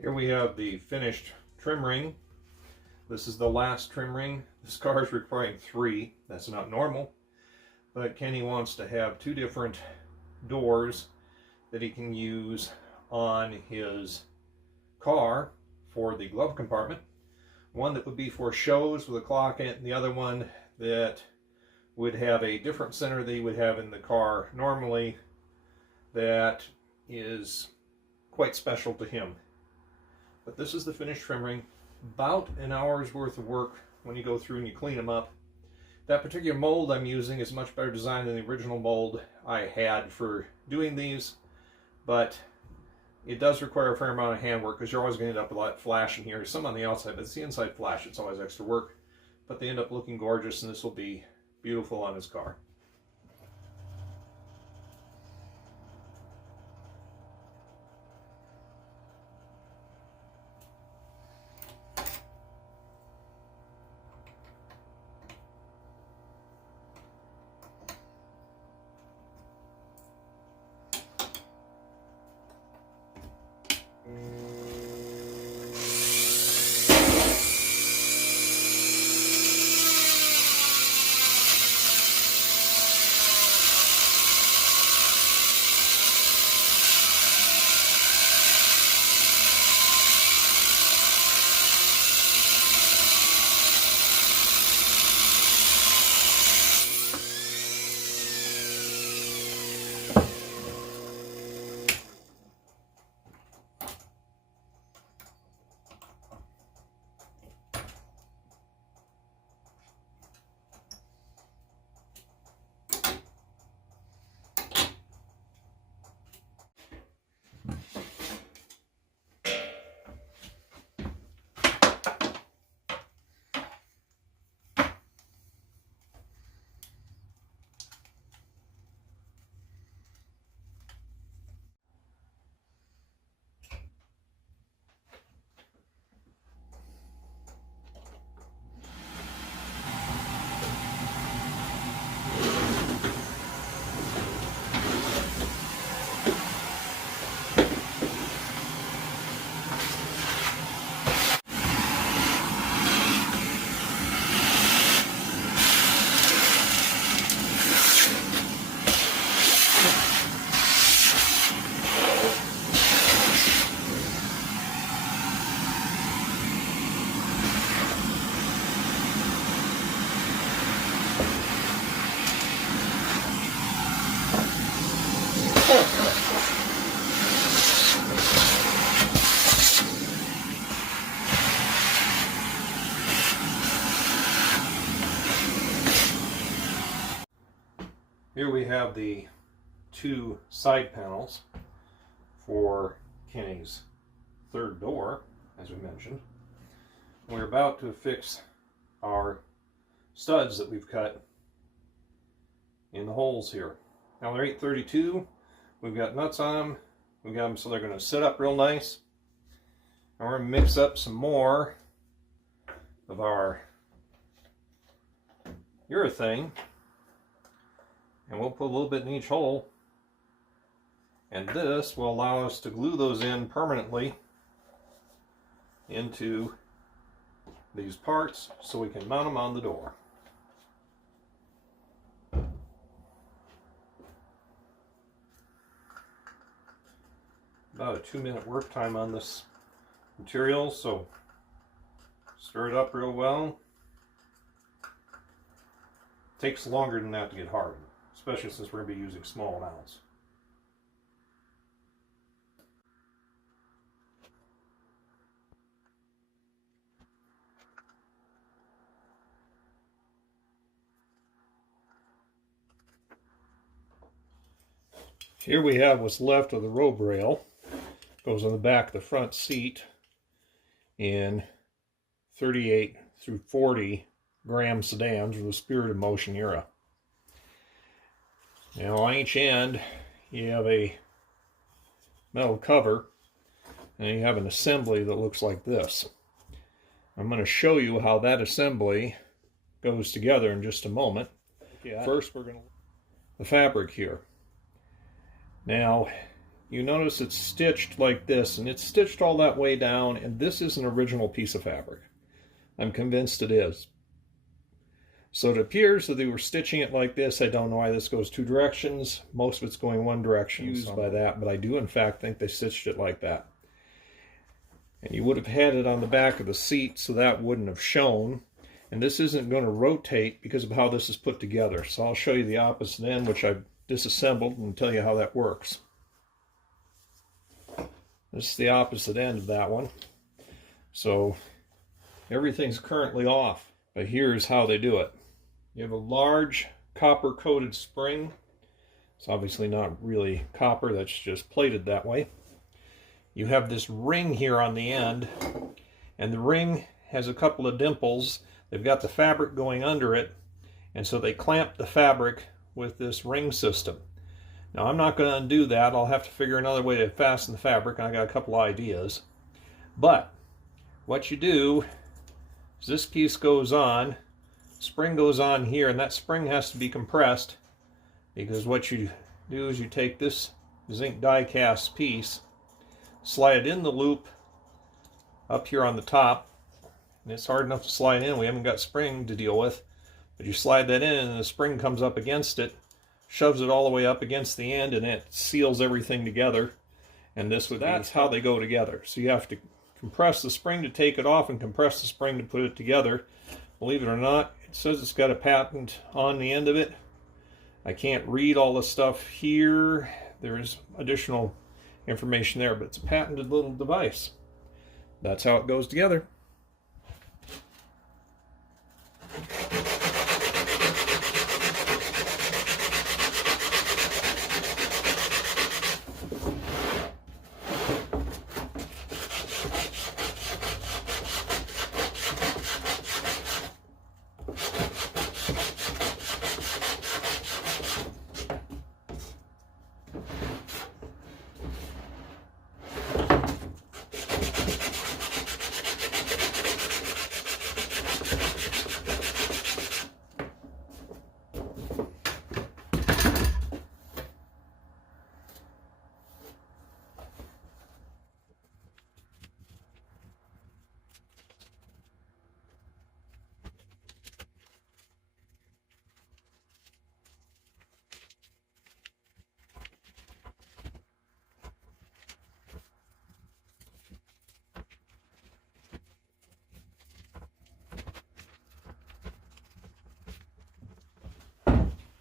Here we have the finished trim ring. This is the last trim ring. This car is requiring 3. That's not normal, but Kenny wants to have 2 different doors that he can use on his car for the glove compartment. One that would be for shows with a clock in it, and the other one that would have a different center that he would have in the car normally that is quite special to him. But this is the finished trim ring. About an hour's worth of work when you go through and you clean them up. That particular mold I'm using is much better designed than the original mold I had for doing these, but it does require a fair amount of handwork because you're always going to end up with a lot of flash in here. Some on the outside, but it's the inside flash. It's always extra work, but they end up looking gorgeous, and this will be beautiful on his car. Here we have the 2 side panels for Kenny's 3rd door, as we mentioned. We're about to fix our studs that we've cut in the holes here. Now they're 832. We've got nuts on them. We've got them so they're going to sit up real nice. And we're going to mix up some more of our urethane. And we'll put a little bit in each hole. And this will allow us to glue those in permanently into these parts so we can mount them on the door. About a 2-minute work time on this material, so stir it up real well. Takes longer than that to get hard, especially since we're going to be using small amounts. Here we have what's left of the robe rail. Goes on the back of the front seat in 38 through 40 Grham sedans of the Spirit of Motion era. Now on each end you have a metal cover and you have an assembly that looks like this. I'm going to show you how that assembly goes together in just a moment. First we're going to the fabric here. Now you notice it's stitched like this, and it's stitched all that way down, and this is an original piece of fabric. I'm convinced it is. So it appears that they were stitching it like this. I don't know why this goes two directions. Most of it's going one direction used by that, but I do in fact think they stitched it like that. And you would have had it on the back of the seat, so that wouldn't have shown. And this isn't going to rotate because of how this is put together. So I'll show you the opposite end, which I've disassembled, and tell you how that works. This is the opposite end of that one. So everything's currently off, but here's how they do it. You have a large copper-coated spring. It's obviously not really copper, that's just plated that way. You have this ring here on the end, and the ring has a couple of dimples. They've got the fabric going under it, and so they clamp the fabric with this ring system. Now I'm not going to undo that. I'll have to figure another way to fasten the fabric, and I got a couple of ideas. But what you do is this piece goes on, spring goes on here, and that spring has to be compressed, because what you do is you take this zinc die cast piece, slide it in the loop up here on the top, and it's hard enough to slide in. We haven't got spring to deal with, but you slide that in and the spring comes up against it, shoves it all the way up against the end, and it seals everything together. And that's how they go together. So you have to compress the spring to take it off and compress the spring to put it together. Believe it or not, it says it's got a patent on the end of it. I can't read all the stuff here. There's additional information there, but it's a patented little device. That's how it goes together.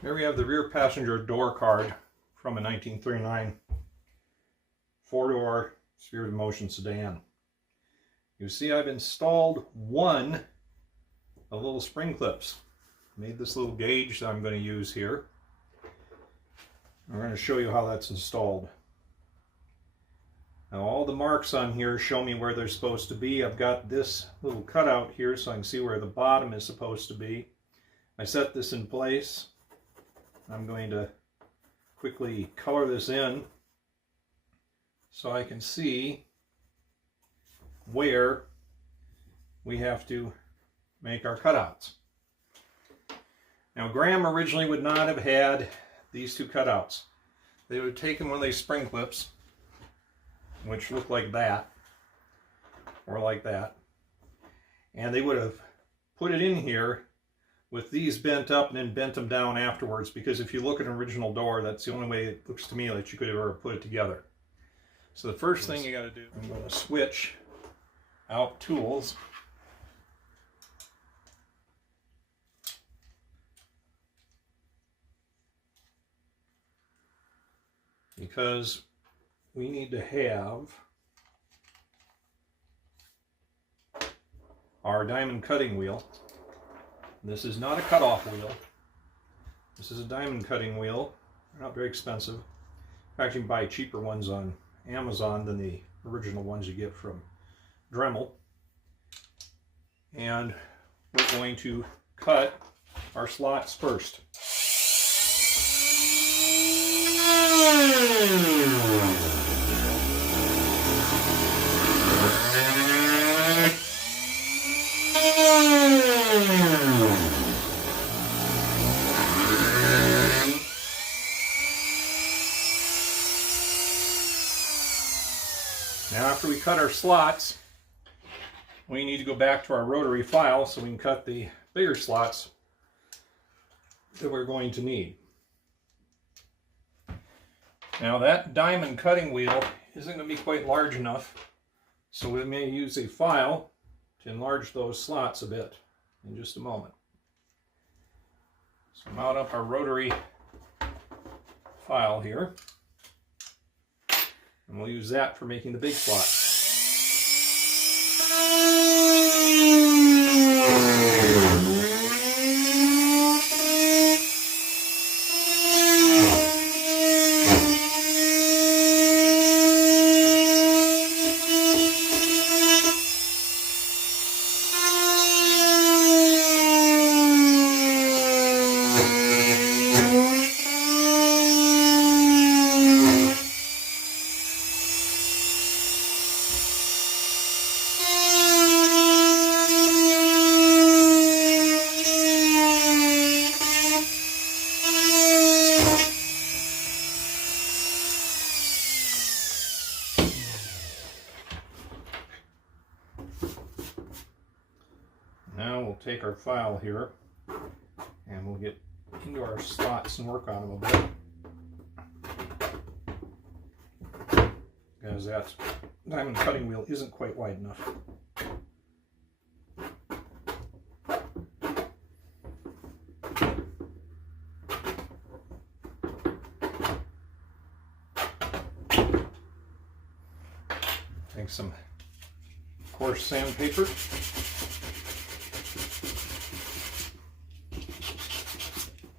Here we have the rear passenger door card from a 1939 four-door Spirited Motion sedan. You see I've installed one of the little spring clips. Made this little gauge that I'm going to use here. I'm going to show you how that's installed. Now all the marks on here show me where they're supposed to be. I've got this little cutout here so I can see where the bottom is supposed to be. I set this in place. I'm going to quickly color this in so I can see where we have to make our cutouts. Now Graham originally would not have had these two cutouts. They would have taken one of these spring clips, which look like that, or like that, and they would have put it in here with these bent up and then bent them down afterwards, because if you look at an original door, that's the only way it looks to me that you could ever put it together. So the first thing you got to do, I'm going to switch out tools. Because we need to have our diamond cutting wheel. This is not a cutoff wheel. This is a diamond cutting wheel. They're not very expensive. In fact, you can buy cheaper ones on Amazon than the original ones you get from Dremel. And we're going to cut our slots first. Now after we cut our slots, we need to go back to our rotary file so we can cut the bigger slots that we're going to need. Now that diamond cutting wheel isn't going to be quite large enough, so we may use a file to enlarge those slots a bit in just a moment. So mount up our rotary file here, and we'll use that for making the big slots. Now we'll take our file here and we'll get into our slots and work on them a bit, because that diamond cutting wheel isn't quite wide enough. Take some coarse sandpaper.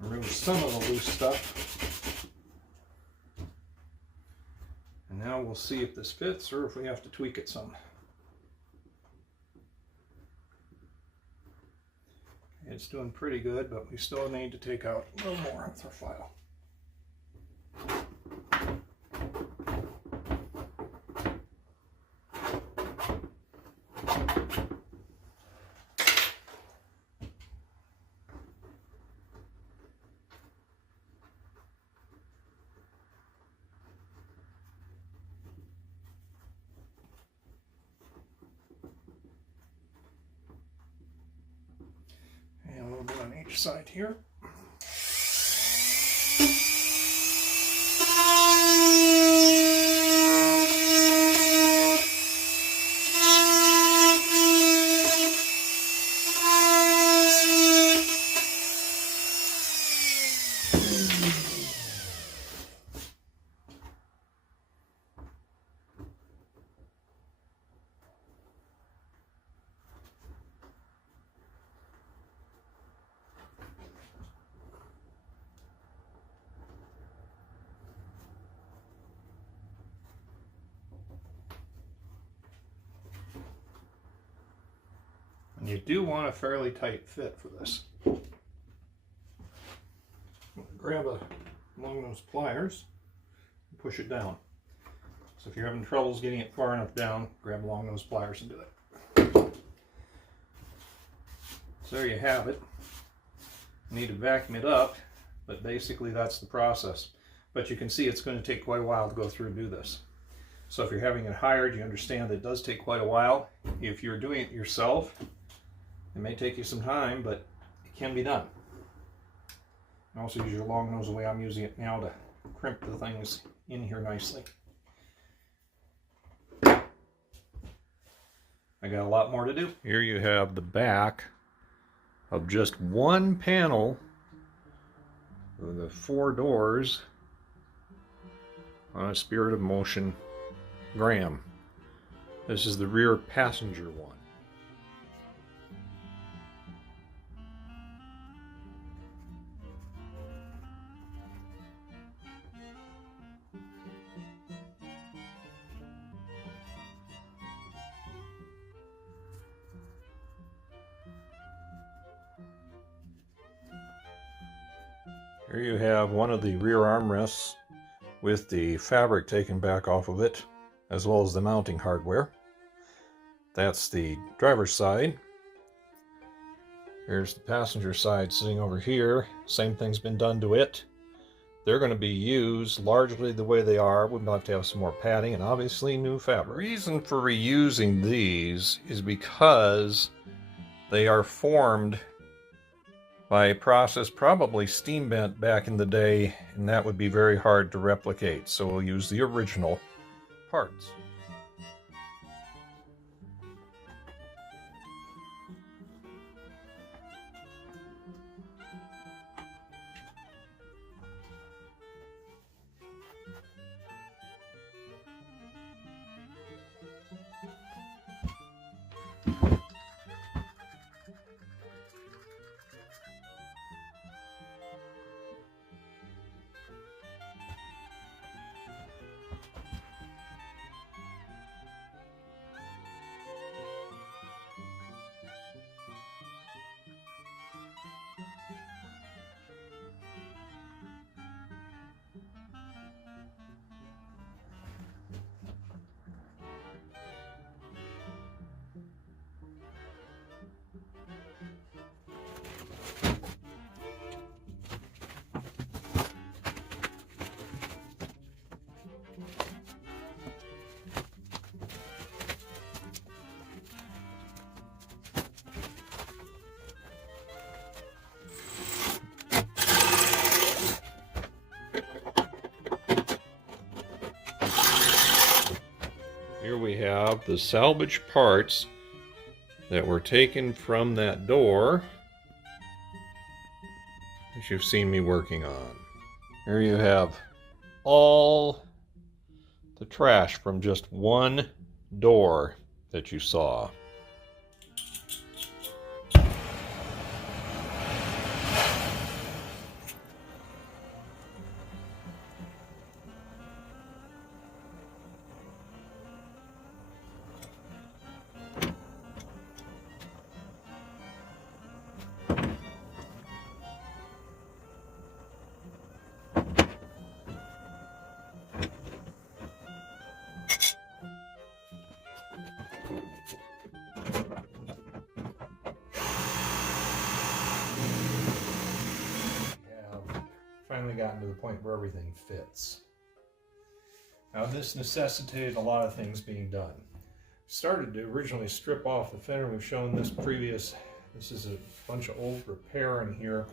Remove some of the loose stuff. And now we'll see if this fits or if we have to tweak it some. It's doing pretty good, but we still need to take out a little more with our file. On each side here. And you do want a fairly tight fit for this. Grab along those pliers and push it down. So if you're having troubles getting it far enough down, grab along those pliers and do it. So there you have it. You need to vacuum it up, but basically that's the process. But you can see it's going to take quite a while to go through and do this. So if you're having it hired, you understand that it does take quite a while. If you're doing it yourself, it may take you some time, but it can be done. You also use your long nose the way I'm using it now to crimp the things in here nicely. I got a lot more to do. Here you have the back of just one panel of the 4 doors on a Spirit of Motion Grham. This is the rear passenger one. Here you have one of the rear armrests with the fabric taken back off of it, as well as the mounting hardware. That's the driver's side. Here's the passenger side sitting over here. Same thing's been done to it. they're going to be used largely the way they are. We'll have to have some more padding and obviously new fabric. The reason for reusing these is because they are formed by a process probably steam bent back in the day, and that would be very hard to replicate. So we'll use the original parts. Here we have the salvage parts that were taken from that door that you've seen me working on. Here you have all the trash from just one door that you saw. Finally gotten to the point where everything fits. Now this necessitated a lot of things being done. Started to originally strip off the fender. We've shown this previous. This is a bunch of old repair in here.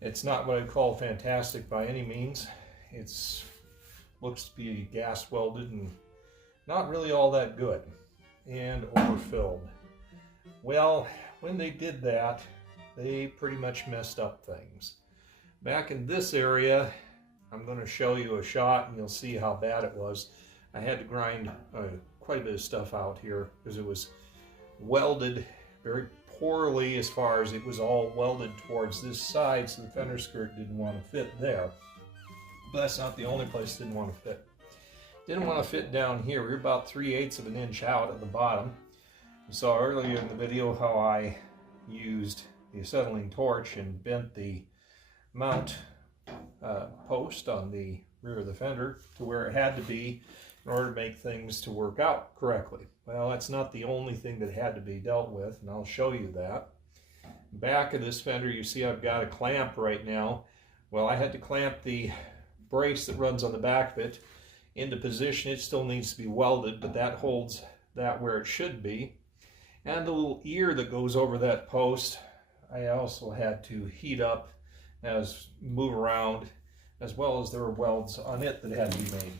It's not what I'd call fantastic by any means. It's looks to be gas welded and not really all that good and overfilled. Well, when they did that, they pretty much messed up things. Back in this area, I'm going to show you a shot and you'll see how bad it was. I had to grind quite a bit of stuff out here because it was welded very poorly as far as it was all welded towards this side, so the fender skirt didn't want to fit there. But that's not the only place it didn't want to fit. Didn't want to fit down here. We were about 3/8 of an inch out at the bottom. You saw earlier in the video how I used the acetylene torch and bent the mount post on the rear of the fender to where it had to be in order to make things to work out correctly. Well, that's not the only thing that had to be dealt with, and I'll show you that. Back of this fender, you see I've got a clamp right now. Well, I had to clamp the brace that runs on the back of it into position. It still needs to be welded, but that holds that where it should be. And the little ear that goes over that post, I also had to heat up as move around, as well as there were welds on it that had to be made.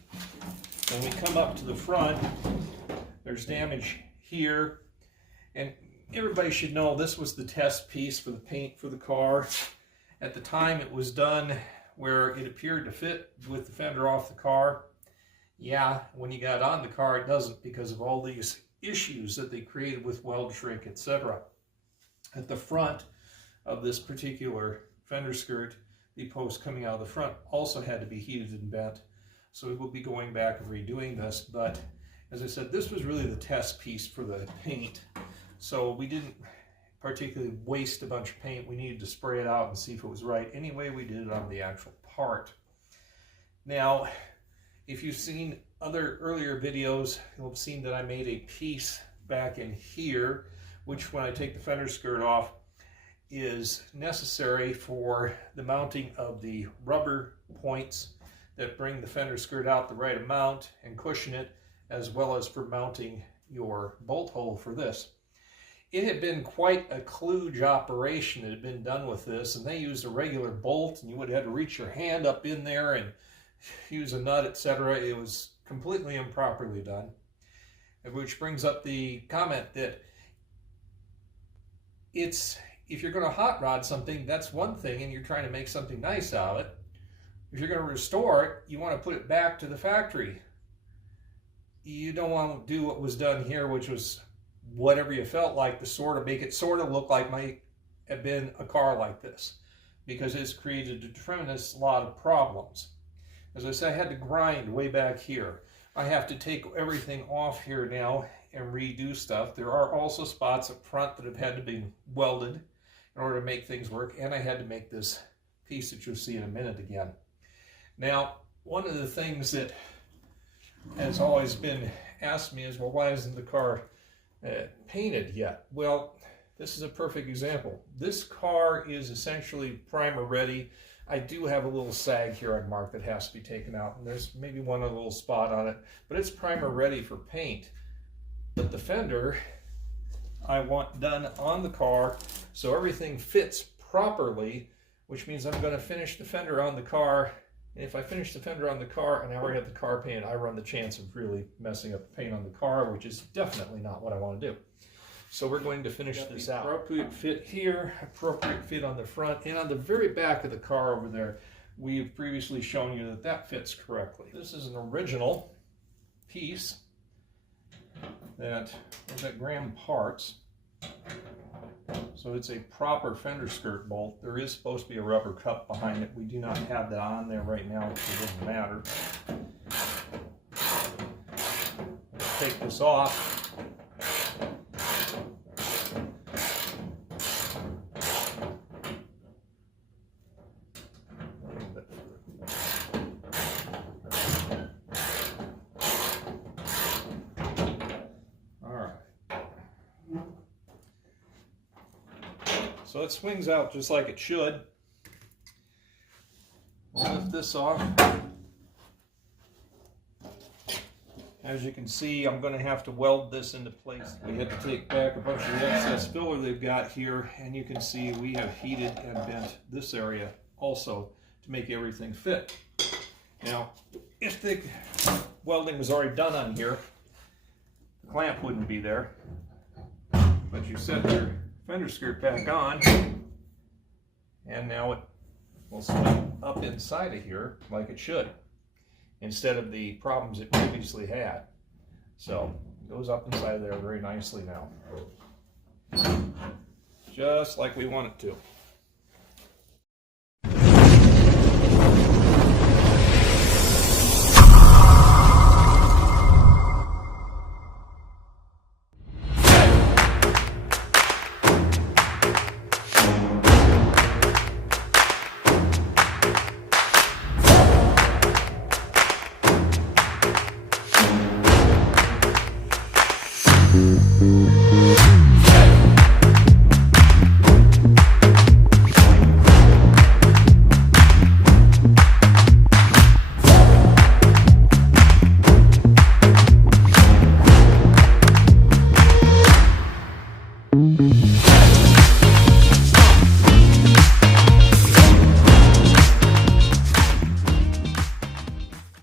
When we come up to the front, there's damage here, and everybody should know this was the test piece for the paint for the car. At the time it was done where it appeared to fit with the fender off the car. Yeah, when you got on the car it doesn't, because of all these issues that they created with weld shrink, etc. At the front of this particular fender skirt, the post coming out of the front also had to be heated and bent. So we will be going back and redoing this, but as I said, this was really the test piece for the paint. So we didn't particularly waste a bunch of paint. We needed to spray it out and see if it was right. Anyway, we did it on the actual part. Now, if you've seen other earlier videos, you'll have seen that I made a piece back in here, which when I take the fender skirt off, is necessary for the mounting of the rubber points that bring the fender skirt out the right amount and cushion it, as well as for mounting your bolt hole for this. It had been quite a kludge operation that had been done with this, and they used a regular bolt, and you would have had to reach your hand up in there and use a nut, etc. It was completely improperly done, which brings up the comment that if you're going to hot rod something, that's one thing, and you're trying to make something nice out of it. If you're going to restore it, you want to put it back to the factory. You don't want to do what was done here, which was whatever you felt like to sort of make it sort of look like might have been a car like this, because it's created a tremendous lot of problems. As I said, I had to grind way back here. I have to take everything off here now and redo stuff. There are also spots up front that have had to be welded in order to make things work, and I had to make this piece that you'll see in a minute again. Now, one of the things that has always been asked me is, well, why isn't the car painted yet? Well, this is a perfect example. This car is essentially primer ready. I do have a little sag here on mark that has to be taken out, and there's maybe one other little spot on it, but it's primer ready for paint. But the fender I want done on the car so everything fits properly, which means I'm going to finish the fender on the car. And if I finish the fender on the car and I already have the car painted, I run the chance of really messing up the paint on the car, which is definitely not what I want to do. So we're going to finish this out. Appropriate fit here, appropriate fit on the front, and on the very back of the car over there, we've previously shown you that that fits correctly. This is an original piece that was at Grham Parts. So it's a proper fender skirt bolt. There is supposed to be a rubber cup behind it. We do not have that on there right now, so it doesn't matter. Let's take this off. So it swings out just like it should. We'll lift this off. As you can see, I'm going to have to weld this into place. We had to take back a bunch of the excess filler they've got here, and you can see we have heated and bent this area also to make everything fit. Now, if the welding was already done on here, the clamp wouldn't be there, but you set your fender skirt back on, and now it will swing up inside of here like it should, instead of the problems it previously had. So it goes up inside there very nicely now, just like we want it to.